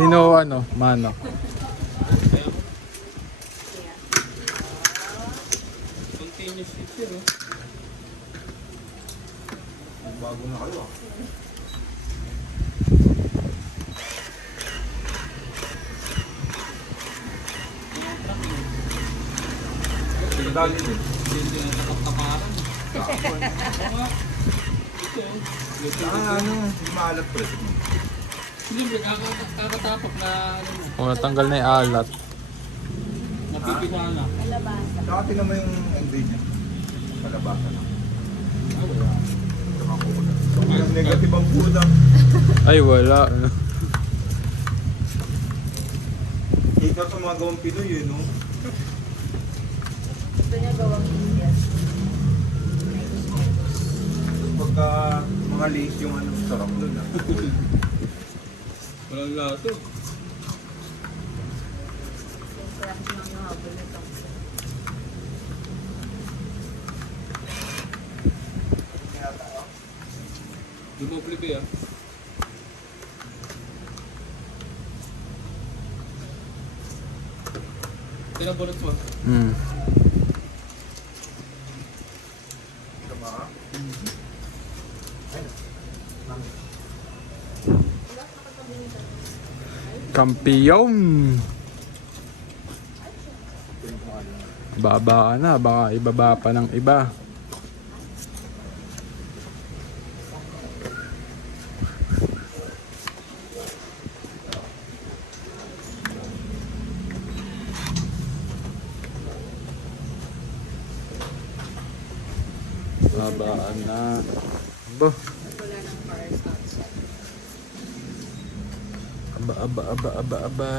Sino ano? Manok. Continuous feature, oh. Bago na kayo ah. Dali din. Hindi na nakapakaran. Ito, Ano, hindi maalat pre. hindi, kakatapok na, ano na, Kung natanggal na yung alat. napipisa na. Saka tingnan mo yung end niya. Palabasa lang. Ah, wala. Yung negative ang puta. Ay, wala. Ikaw sa mga gawang Pinoy yun, no? Gusto niya gawang Indian. Pagka mga lace yung ano, sarap nun ah. Walang laso. Sarap siya ng habol nito. Dumoble ko yan. Tinabulot mo. Hmm. Tama ka? Kampiyon! Baba na, baka ibaba pa ng iba. Babaan na. Aba, Wala ng cars outside. aba.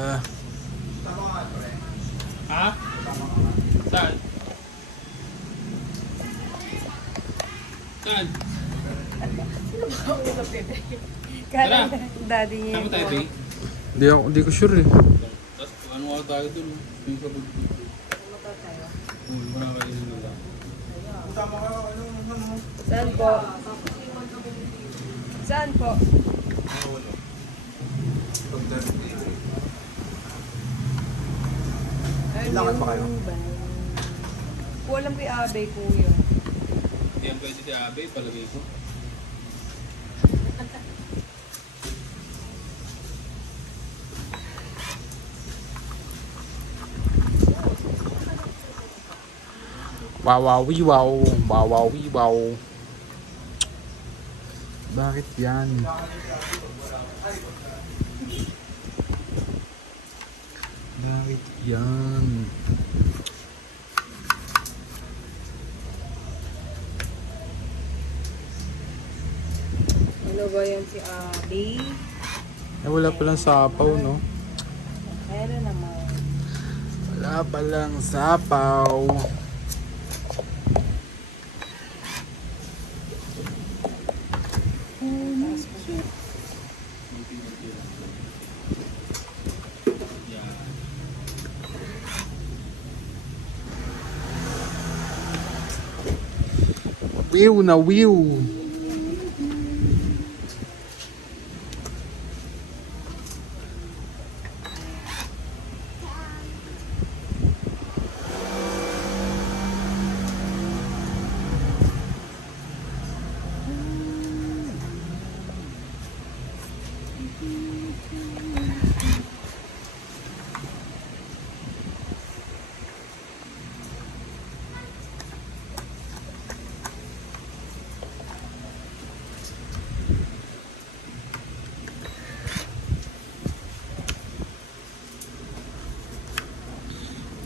Ha? Saan? Saan? Kala daddy niya Saan mo tayo, Bing? Hindi ko sure eh. Tapos ano nga tayo dun? Yung sabog. Pumunta tayo. Uy, wala kayo nila. Tama ka, ano. Saan po? Saan po? Lakad pa kayo? Kung alam ko yung abay po yun. Hindi yan pwede si Abe, palagay ko. Wow. Bakit yan? Bakit yan? Ano ba yan si Abby? Eh, wala palang sapaw, no? Meron naman. Wala palang sapaw. Yan. Wiw na wiw.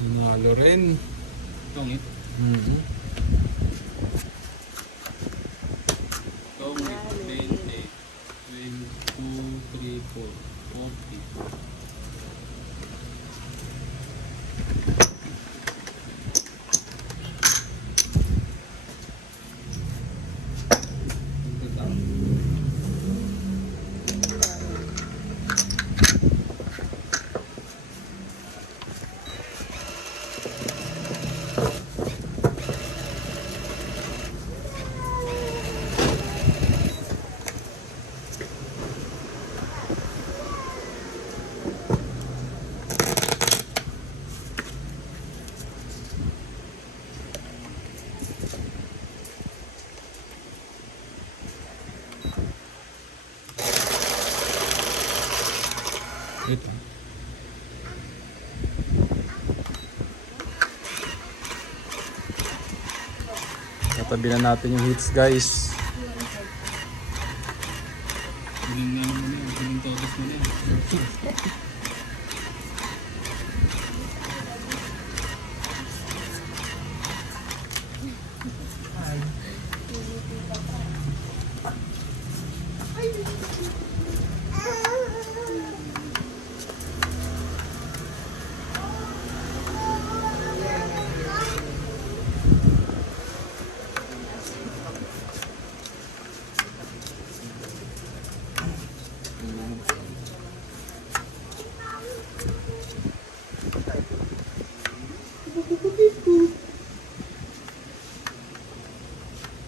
Nanalo rin. Tongit. Mhm. Tongit. 20. 1, 2, 3, 4. 40. Ito. Tatabi na natin yung hits, guys. Biling na naman yun. Biling todos mo na yun.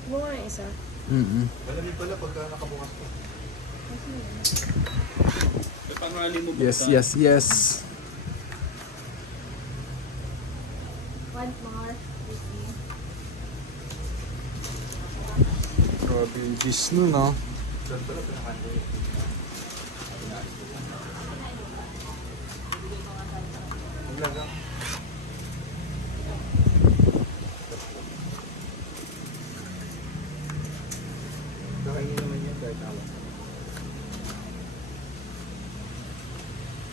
Bunga yung isa. Malamig pala pagka nakabukas ko. May pangali mo ba? Yes, yes, yes. One more. Grabe yung cheese nun, no? Doon pala pinakanda yun. Huwag lang lang. Kakainin naman yan kahit awa.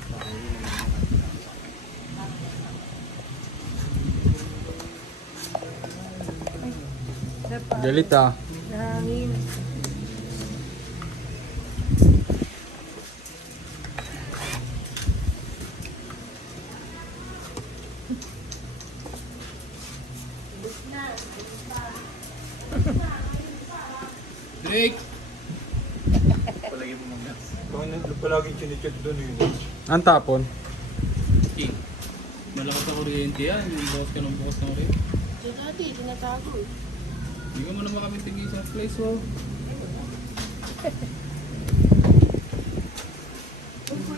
Kakainin naman yan. Galit ah. Nahangin. Drake! Palagi mo mga. Kung palagi chine-check doon yun. Ang tapon. King. Malakas sa kuryente yan. Bukas ka ng bukas ng kuryente. So dati, tinatago eh. Hindi ka mo na makapitigil sa place mo.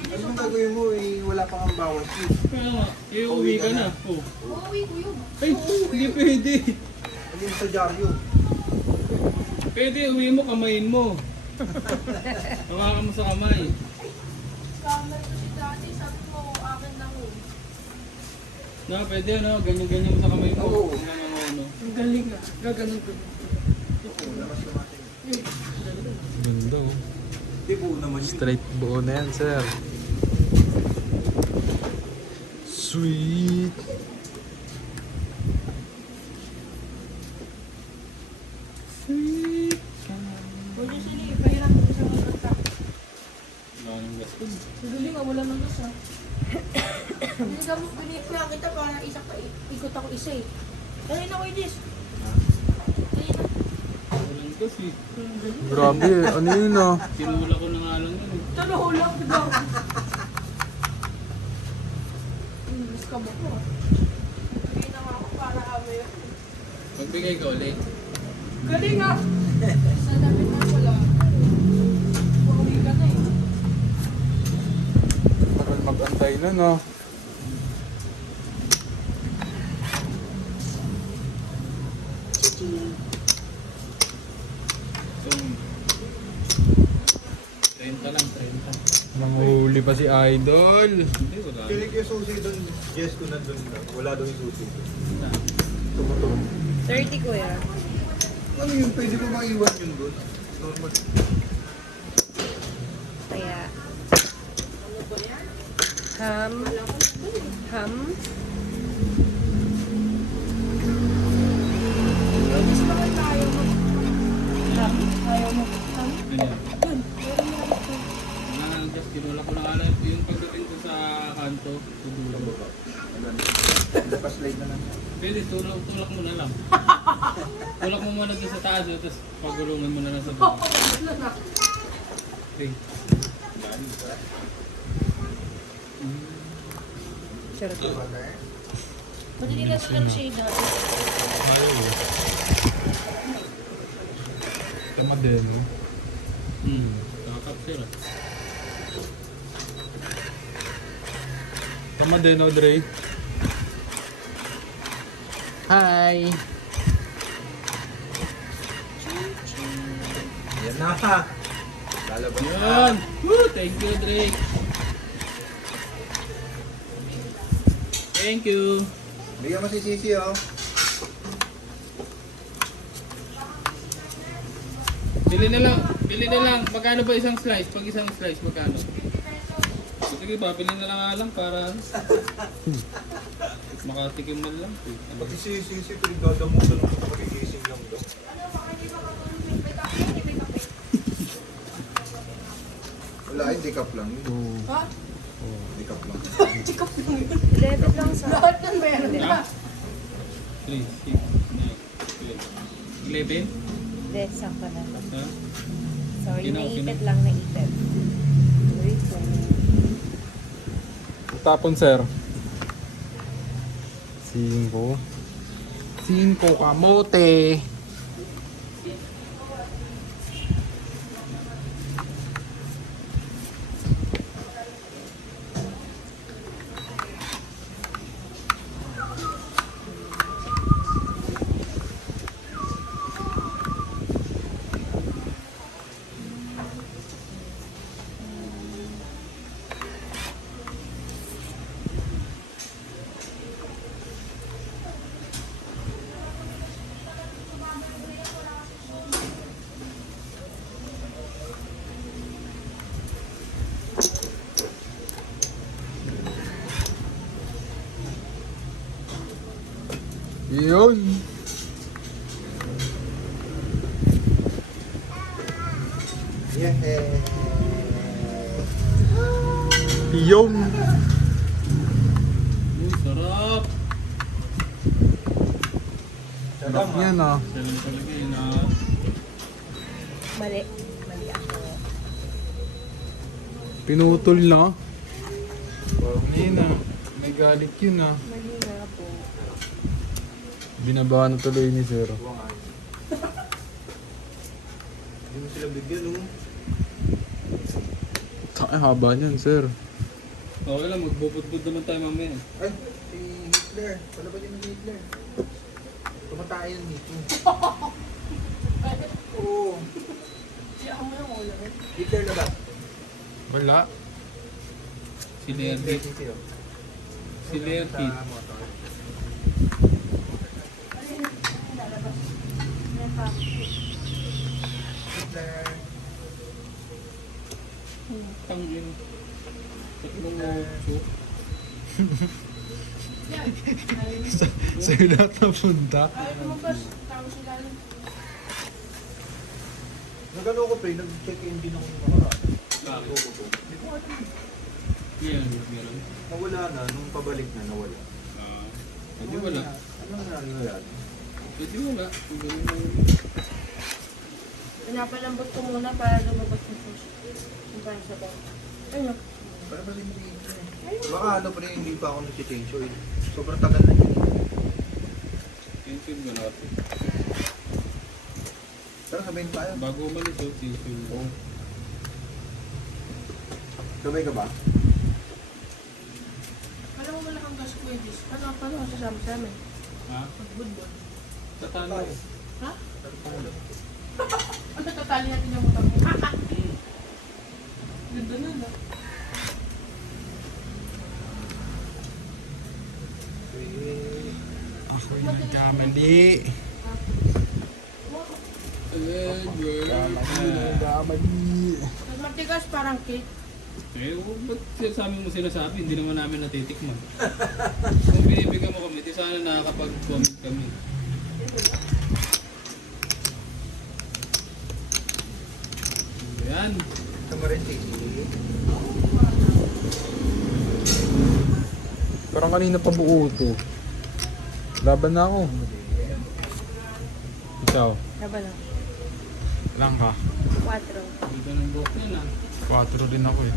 Anong gagawin mo eh, wala pang ang bawas eh. Kaya nga, eh uwi ka na. Oh. Uuwi ko yun. Ay, hindi pwede. Ano yung sa dyaryo? Pwede, uwi mo, kamayin mo. Hawakan mo sa kamay. Camera ko si dati, sabi mo, akin lang yun. Na, pwede ano, ganyan-ganyan mo sa kamay mo. Oo. Ano. Ang galing ah. Gaganon ko. Oo, lamas lumating. Ganda oh. Hindi po naman yun. Straight buo na yan, sir. Sweet. Sweet. Pwede sila eh, pahirang mo sa mga kanta. Wala nang gas ko. Ang galing ah, wala nang gas ah. Binigyan kita para isa ka, ikot ako isa eh. Dali na ko Idis. Dali na. Walang gas eh. Grabe, ano yun ah? Kinula ko na nga lang yun eh. Tulog, diba? Miss ka mo ko ah. Bigay na nga ako para kami. Magbigay ka ulit. Galing ah! Sa dami na wala. Pauwi ka na eh. Tagal mag-antay na, no? So, 30 lang, 30. Nanguhuli pa si Idol. Hindi, wala. Kilig yung susi doon, yes ko nandun lang. Wala daw yung susi. Wala. Tumutulong. 30 kuya. Ano yun? Pwede mo maiwan yun doon? Normal. Kaya. Ham. Ham. Idis bakit tayo mo? Ham? Ayaw mo? Ham? Ganyan. Yun. Meron na ito. Wala nang gas, kinula ko na nga lang. Yung pagdating ko sa kanto, tudulo. Pa-slide na lang. Pwede, tulak mo na lang. Tulak mo muna doon sa taas, tapos pagulungan mo na lang sa Oo, baba. wala na. Okay. Sarap. Pwede nila sa ng shade natin. Tama din, no? Nakakapsir ah. Tama din, Audrey. Hi! Yan na ha. Lalabas na. Yan! Woo! Thank you, Drake! Thank you. Bigyan mo si Sisi, oh. Bili na lang. Magkano ba isang slice? Pag isang slice, magkano? Sige ba, bili na lang para makatikim man lang. Pag si Sisi, pinagdadamutan ako sa magigising lang daw. Wala, hindi cup lang. Ha? Hindi cup lang. Chikap lang yun. Debit lang sa... Lahat yan meron Ha? na. 3, 6, 9, 11. Hindi, sakto na. Ha? Sorry, Okay na. naipit lang, naipit. Uy, Tapon, sir. 5. 5 kamote. Yun. Yeah. Yun. Uy, sarap. Sarap yan ah. Sarap talaga yun mali. Mali ako. Pinutol na. Yun ah. May galit yun ah. Mali nga po. Binabahan na tuloy ni sir. Hindi mo sila bigyan, oh. Ay, haba niyan, sir. Okay lang, magbubudbud naman tayo mamaya. Ay, si Hitler. Wala ba din si Hitler? Tumatay yung meeting. Oo. Siya mo yung ulo. Hitler na ba? Wala. Si Lerdy. Sisi, oh. Si Lerdy. Sa motor. Hitler. Tangin. Tatlong ocho. Yan. Sa'yo lahat napunta. Ayaw lumabas. Tawag sila lang. Nagano ko, pre, nag-check-in din ako ng mga rata. Bakit? Loko ko. Hindi ko alam. Yan, meron. Nawala na, nung pabalik na, nawala. Hindi wala. Ano na nawala? Hindi wala. Ang galing na yun. Pinapalambot ko muna para lumabas yung fish. Yung parang sabaw. Ano? Para ba hindi baka ano pre, hindi pa ako nag-change oil. Sobrang tagal na yun. Tinsin mo natin. Tara, sabihin tayo. Bago umalis, tinsin mo. Sabay ka ba? Alam mo wala kang gas ko eh. Paano ang sasama sa amin? Ha? Magbudbud. Tatalo. Ha? Ano tatali natin yung motor mo? Ganda na na. Ako'y nagkamali. Nagkamali. Pag matigas parang cake. Eh, ba't sinasabi mo sinasabi? Hindi naman namin natitikman. Kung binibigyan mo kami, di sana nakakapag-comment kami. Yan. Kamarin Sisi. Parang kanina pa buo to. Laban na ako. Ikaw, Laba lang. lang ka. 4. Ganda ng buhok yan ah. 4 din ako eh.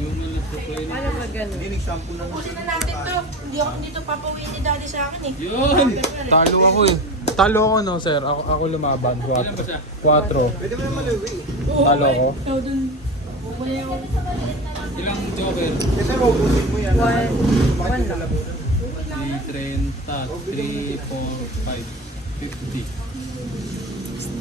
Yung nalasuklay na. Paano ba ganun? Hindi nag-shampoo na. Ubusin na natin to. Hindi to papawin ni daddy sa akin eh. Yun! Talo ako eh. Talo ako no, sir. Ako lumaban. Ilan ba siya? 4. Pwede mo naman uwi. Talo ako. Ikaw dun. Bumaya ako. Ilang joker? Kasi maubusin mo yan. One lang. 3, 30, 3, 4, 5, 50.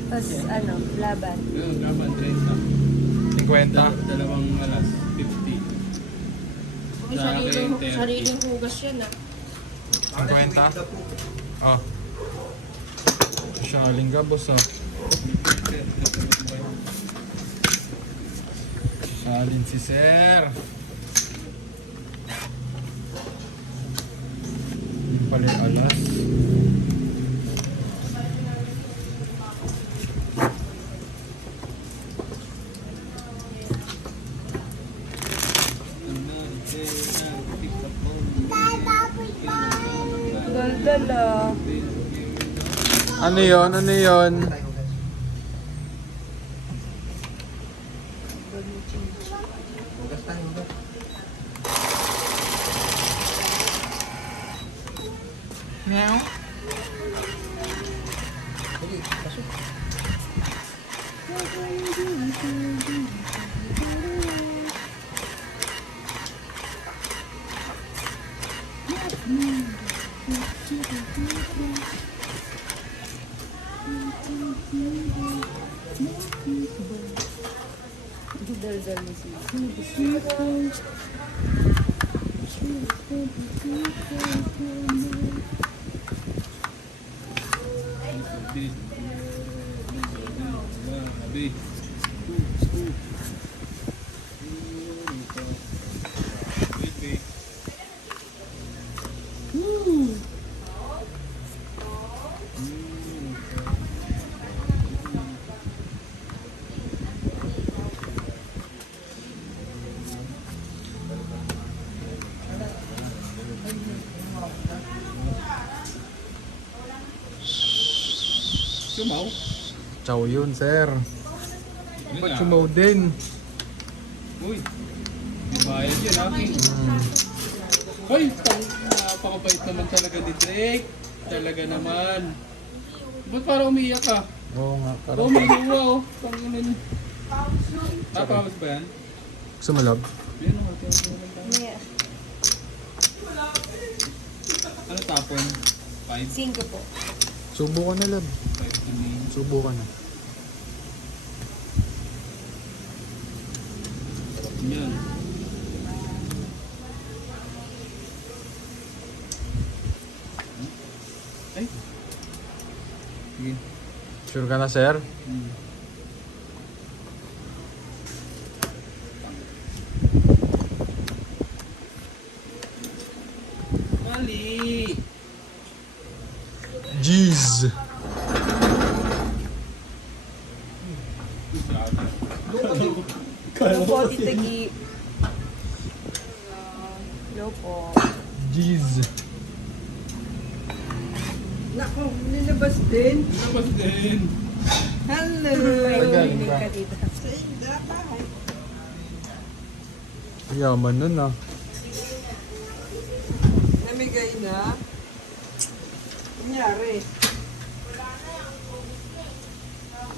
Tapos ano, laban. Yun, laban 30. 50. Dalawang alas, 50. May sariling hugas yan ah. 50? Oh. Syaling ka, boss, oh. Syaling si sir. Yung pala yung alas. Daldala. Ano yun? Ano yun? Tayo guys. Hugas tayo, hugas. Meow. Sige, pasok. Daldal ni siya. Abi. Wait, wait. Sumaw? Chow yun, sir. Yun Ba't ah. sumaw din? Uy. May bayad yan, aking. Hoy, napakabait naman talaga ni Drake. Talaga naman. Ba't parang umiiyak ka? Oo nga, Oo, parang may luwa oh. Panginin. Papawas ba yan? sumalab. Yan o, tingnan lang tayo. May Ano tapon? 5? 5 po. Subo ka na, lab. 5 to me. Subo ka na. Yan. Ay. Sige. Sure ka na, sir? Hmm. Mali. Jeez! Ano po, Tita Gi? Hello po. Jeez! Nako, nilabas din. Tapos din. Hello. May Galing uminig ba? ka, Tita. Sa inda, bahay. Yaman nun, ah. Namigay na. Kunyari.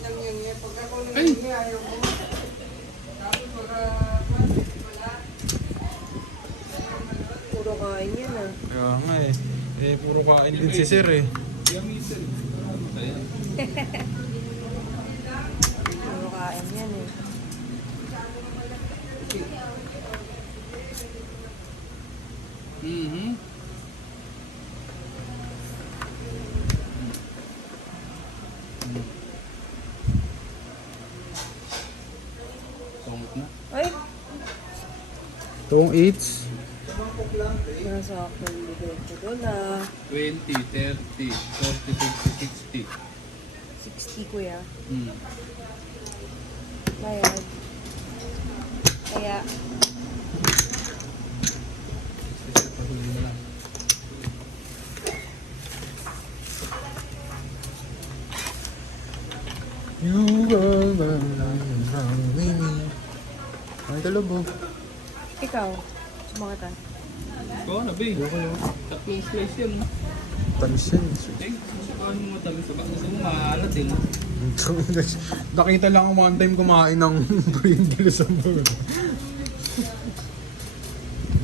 Nangyayari. Pag ako nangyayari, ayaw ko. Sabi pag Puro kain yan ah. Kaya nga eh. Eh, puro kain din si sir eh. Gamitin. Ayan. Puro kain yan eh. Mhm. Songit na. Ay! Itong eats. Nasa akin bigay ko doon ah. 20, 30, 40, 50, 60. 60 kuya. Hmm. Bayad. Kaya, 60 pa huli na lang. You are my Ay, talabog. ikaw. Sumakata. Ikaw na, babe. Tatlong slice yan. no? Tansin. Eh, susukaan mo matabi sa bakit mo maalat eh. no? Nakita lang ako one time kumain ng Pringles sa burger.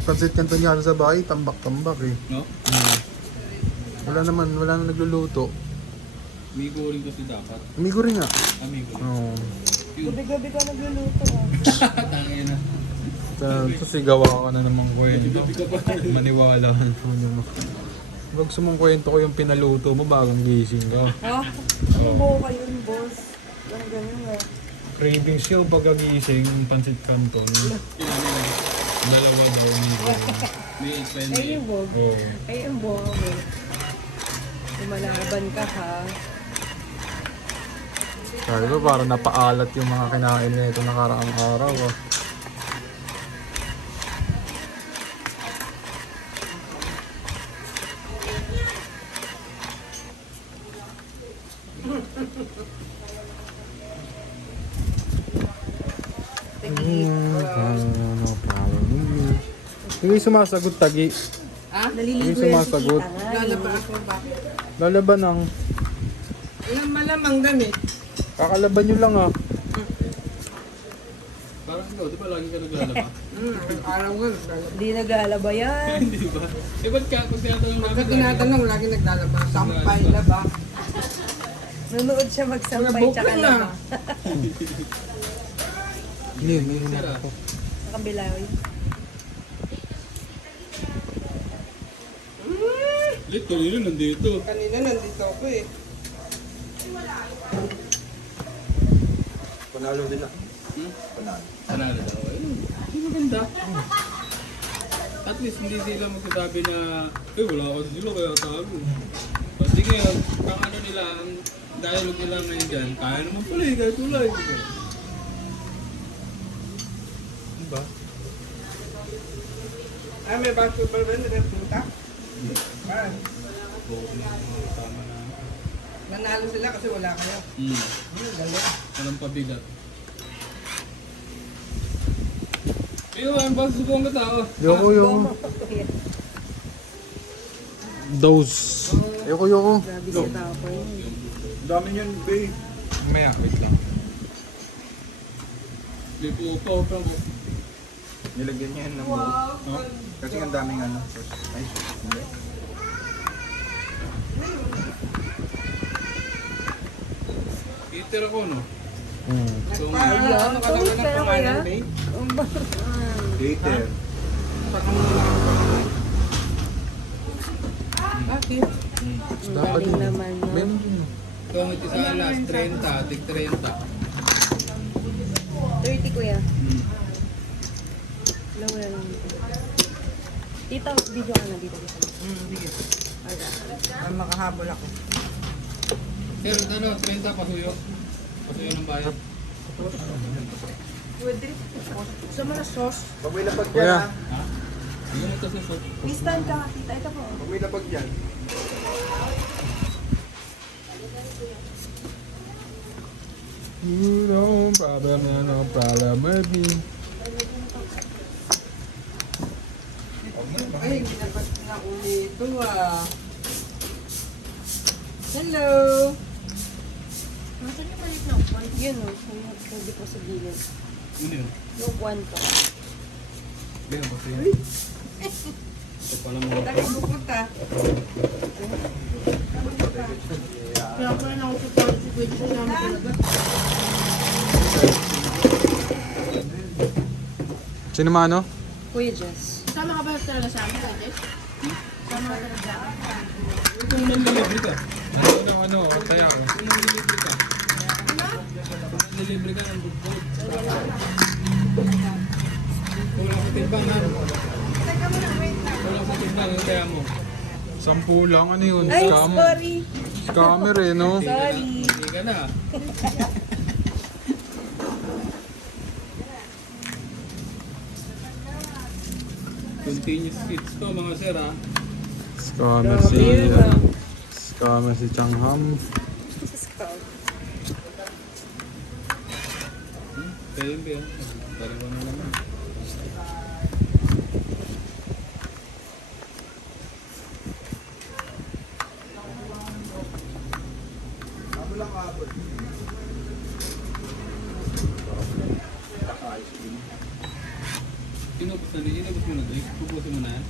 Pansit Canton sa bahay, tambak-tambak eh. No? Wala naman, wala na nagluluto. Migo rin kasi dapat. Amigo rin nga. Amigo. Oo. Yun. Gabi-gabi ka nagluluto ah. Tangin na. Tapos sigawa ka na naman ko eh. Gabi ka pa. Maniwala ka naman naman. Huwag sumungkwento ko yung pinaluto mo bagong gising ka. Ha? Ano buo kayo yun, boss? Lang ganyan nga. Cravings yun pagkagising, pansit canton. Dalawa daw nito. May explain Ay, yung buo. Oo. Ay, yung buo mo. Lumalaban ka, ha? Sabi ko parang napaalat yung mga kinain nito nakaraang araw. Ah. No problem. Hindi sumasagot tagi. Naliligo Hindi yan si sumasagot. tita nga. Lalaba ako ba? Lalaban ng... Ilang malamang damit. Kakalaban nyo lang ah. Parang ikaw, di ba lagi ka naglalaba? Araw nga naglalaba. Hindi nag-aalaba yan. Hindi ba? Eh, ba't ka? Kung tinatanong Pagka namin, tinatanong, lagi naglalaba. Sampay, laba. Nunood siya magsampay Mga tsaka bukod na. laba. Hindi, meron Sir, ako. Sa kabilaw yun. Lit, kanina nandito. Kanina nandito ako eh. Panalo din ako. Hmm? Panalo. Panalo daw. Ayun, hindi maganda. At least hindi sila magsasabi na, wala kasi sila kaya tago. Kasi ngayon, ang ano nila, ang dialogue nila ngayon dyan, kaya naman pala eh, kaya tulay. Diba? Ay, may basketball ba na punta? Ah, Tama na. nanalo sila kasi wala kayo. Galing. Walang pabigat. Iyo, ang ba subukan ka tao? Yoko. Dose. Yoko. Grabe siya tapos. Dami yun, babe. Maya, wait lang. Di po pa. Nilagyan niya yun ng buo. Kasi ang daming ano. Ay, hindi. Eater ako, no? So, Ano ka naman ang Pero pangalan, kaya? babe? Later. Saka mo lang ang pangalan. Bakit? Dapat Galing naman, no? Meron din. ito ang isa alas, 30, tig 30. 30 kuya. Wala lang dito. Tita, video ka na dito. Sige. Ay, makahabol ako. Sir, ano, 30 pasuyo. Pasuyo ng bayan. Gusto mo na sauce? Pag may lapag Kuya. dyan, ha? Hindi mo ito sa shop. Please stand ka, tita. Ito po. Pag may lapag dyan. No problem with me. Ay, ginapat na ulit ito ah. Hello! Nasaan yung palit ng one? Yun o. Hindi po sa gilid. Ano yun? Yung one to. Hindi, pasuyo. Ito pala mga Dali pupunta. Kaya ko na ako sa palit si Kuya sa namin talaga. Sino mano? Kuya Jess. Sama ka ba talaga sa amin, Kuya Jess? Sama ka talaga sa amin. Kung nanlilibre ka. Ano, kaya ako. Kung nanlilibre ka. Kung nanlilibre ka ng bukod. Wala sa timbangan. Wala sa timbangan, kaya mo. 10 lang, ano yun? Ay, Scam. sorry. Scammer eh, no? Sorry. Hindi ka na. Continuous hits to mga sir ha. Scammer si... Scammer si Changham. Pwede ba yan? Dalawa na naman. Ano lang kapag? Inubos na din. Inubos mo na din. Pupusin mo na yan.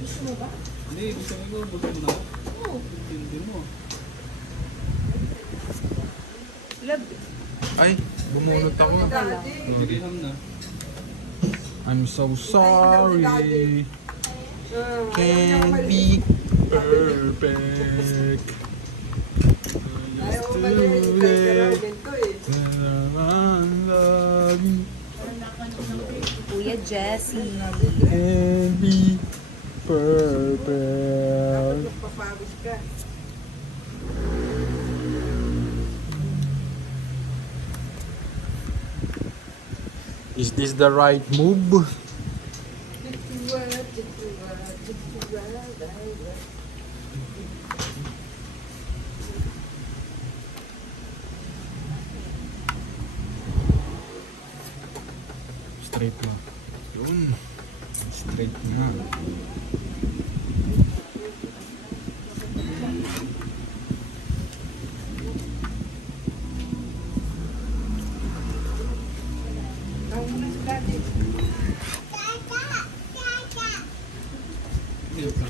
Gusto mo ba? Hindi, gusto mo inubos mo na. Oo. Hindi mo. Love. Ay, bumunot ako. Sige ham na. I'm so sorry. Can be perfect. Ayaw ko maliit. Pero ganito eh. Kuya Jessie. Can be perfect. Magpapawis ka. Is this the right move? Straight na. Yun. Straight na.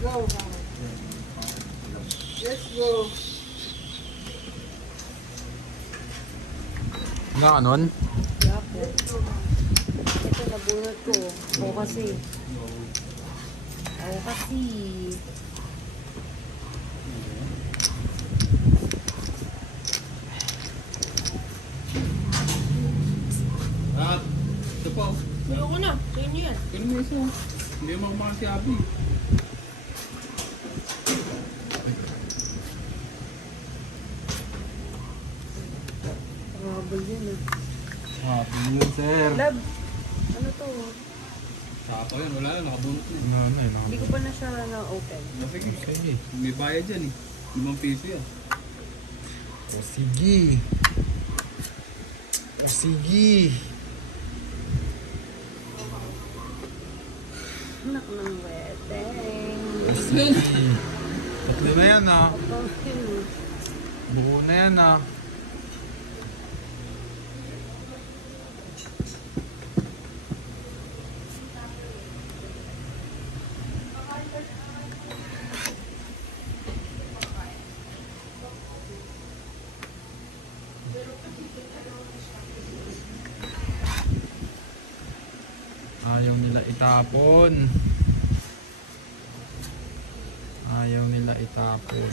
Go. Let's go. Nga anon? Yapo. Ito nabunot ko. Ako kasi. Ako kasi. Ah, ito po. Ayoko na. Sa inyo yan. Kaya mo isa. Hindi mo kumakas si Abby. Trouble yun ah. Happy yun, sir. Love. Ano to? Saka yun, wala na, nakabunot na. Ano na Hindi ko pa na siya na-open. Sige, Sige. may bayad dyan eh. 5 piso yan. O sige. O sige. Anak ng wedding. O sige. Tatlo na yan ah. Okay. Buo na yan ah. Ayaw nila itapon. Ayaw nila itapon.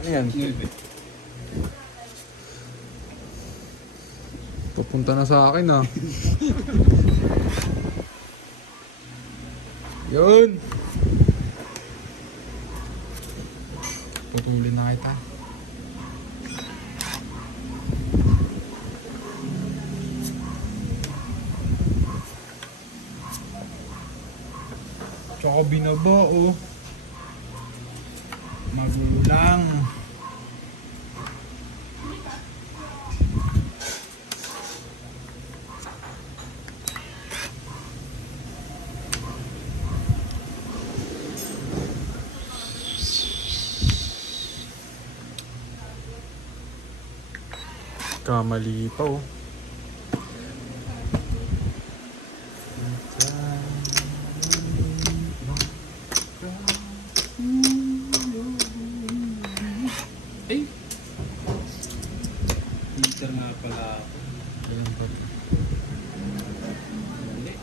Ano yan? 9. Papunta na sa akin ah. Yun! Putulin na kita. Tsaka binaba oh. Magulang. Kamali pa oh. Ay! Peter nga pala ako. Ayan pa. Mali.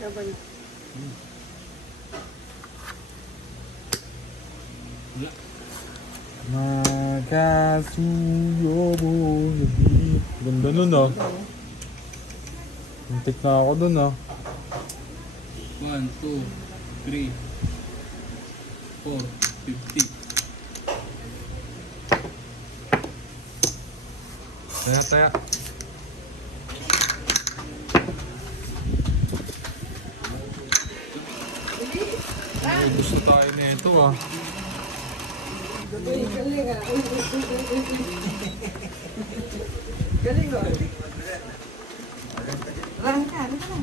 Laban. Wala. Makasuyo mo nabi. Ganda nun ah. Muntik na ako dun ah. 1, 2, 3, 4, 50. Taya, taya. Ay, gusto tayo na ito ah. Galing, galing ah. Galing ah. Lang ka, lang ka.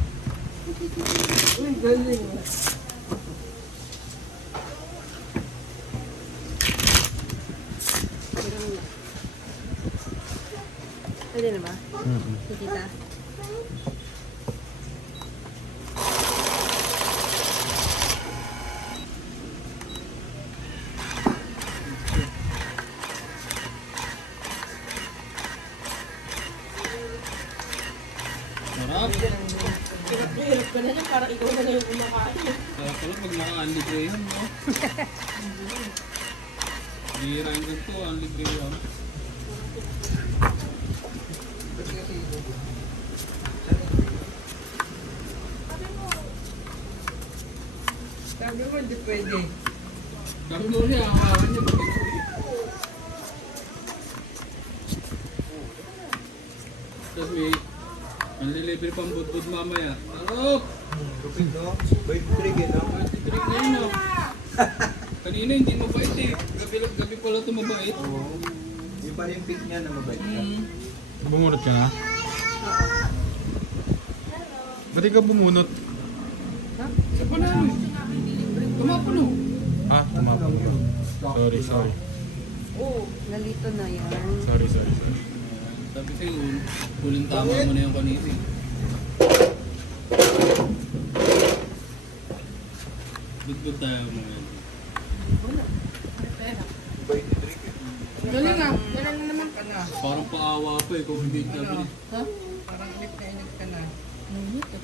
Uy, galing ah. Pwede na ba? Mm-mm. Kita. ka na lang, parang ikaw na lang yung kumakain. Kaya pala pag naka-unlibre yun, no? Bihira yung ganito, unlibre yun. Ba't kasi inubo? Sabi mo, hindi pwede. Sabi mo niya, ang hawan niya, mag-uwi. Tapos may unlibre pang budbud mamaya. Tarok! Lupit, no? Bait trick, eh, no? Trick na yun, no? Kanina hindi mabait eh. Gabi pala ito mabait. Oo. Yung pa rin pick niya na mabait ka. Bumunot ka na? Ba't di ka bumunot? Sa panalo. Tumapuno. Ah, tumapon ka. Sorry. Oo, nalito na yan. Sorry. Sabi sa'yo, huling tama mo na yung kanina eh. Good tayo mo yan. Bait ni trick, eh. Galing ah. Galing na naman. Ka na. Parang paawa pa eh kung hindi ka bilis. Ha? Parang init na init ka na. Ngunit ah.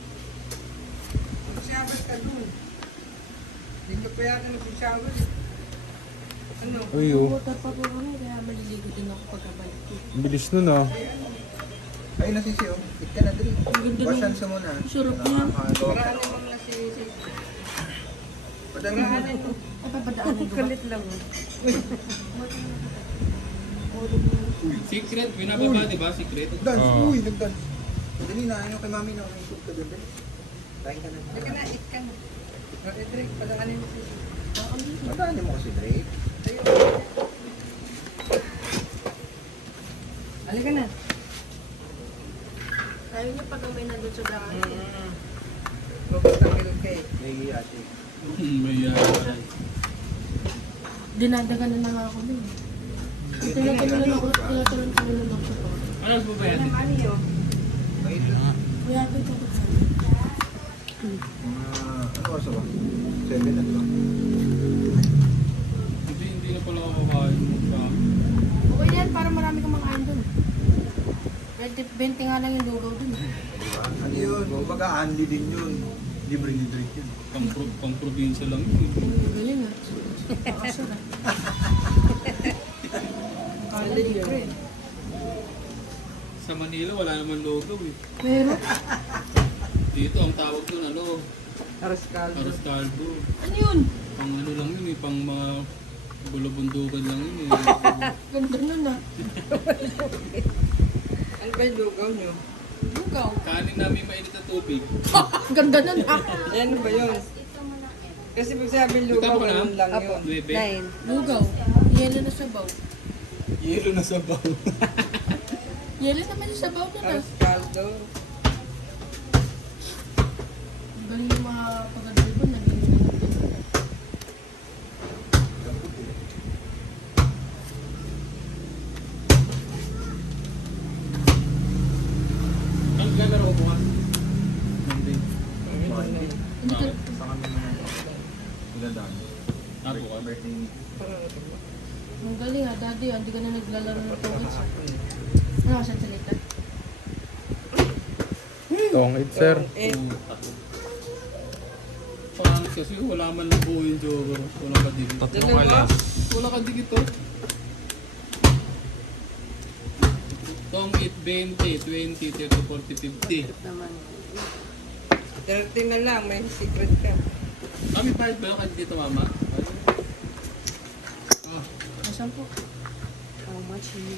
Magsabot ka dun. Hindi ka pa yata nagsasabat. Ano? Uy, oh. Water pa po kami, kaya maliligo din ako pagkabalik ko. Ang bilis nun ah. Ay, nasisi, oh. Hit ka na, Dri. ganda Wasan nun. sa muna. Sarap niya. Paraan mo na si... Padami mo. Ay, papadaanan ko ba? Kulit lang. Secret, binababa diba? Secret. Nag-dance, Oo. uy, nag-dance. Dali na, ano kay mami na, may soup ka doon, dali. Kain ka na. Hindi ka na, eat ka na. Drake, padaanin mo si... Madaan niyo mo kasi, Drake. Ayun. Halika na. Ayaw niya pag may nandun sa daan. Babagtang cake. May ate. May Dinadagan na nga ako nun. Tinatalunan ako sa pa. ano ba ba yan? Ano yun? May Kaya ito ito ko sa ano oras ba? 7 na ba? Hindi na pala ako kakain mo pa. Okay yan, para marami kang makain dun. 20 nga lang yung lugaw dun. Diba? Ano yun? Kumbaga, Andy din yun. Libre ni Drake yun. Pang probinsya lang yun. Galing ah. Makasara. Kala libre. Sa Manila wala naman logo eh. Pero, Dito ang tawag doon ano, Aras caldo. Aros Caldo. ano yun? Pang ano lang yun eh, pang mga bulabundukan lang yun eh. Ganda nun ah. Ano ba yung lugaw nyo? Lugaw. Kanin namin mainit na tubig. Ganda nun ah. Ano ba yun? Kasi pag sabi Ito lugaw, pa na? ganun lang Apo. yun. 9. Lugaw. Yelo na sabaw. Yelo na sabaw. Yelo naman yung sabaw na na. Aras caldo. Galing yung mga pag-adribo na nililito. Ang lalaro ko bukas. Monday. Hindi ka, Sa kami naman. Iladaan. Ah, bukas. Birthday ni ang galing ah, daddy ah, hindi ka na naglalaro ng tongits. Ano ka sa salita? Tongit, sir. Pangit kasi wala man lang buo yung joker. Wala ka dikit. Dalawa? Wala ka dikit to. Tong it 20, 20, 30, 40, 50. Naman. 30 na lang, may secret ka. Kami bayad ba ka dito mama? Ah, Nasaan po? How much you need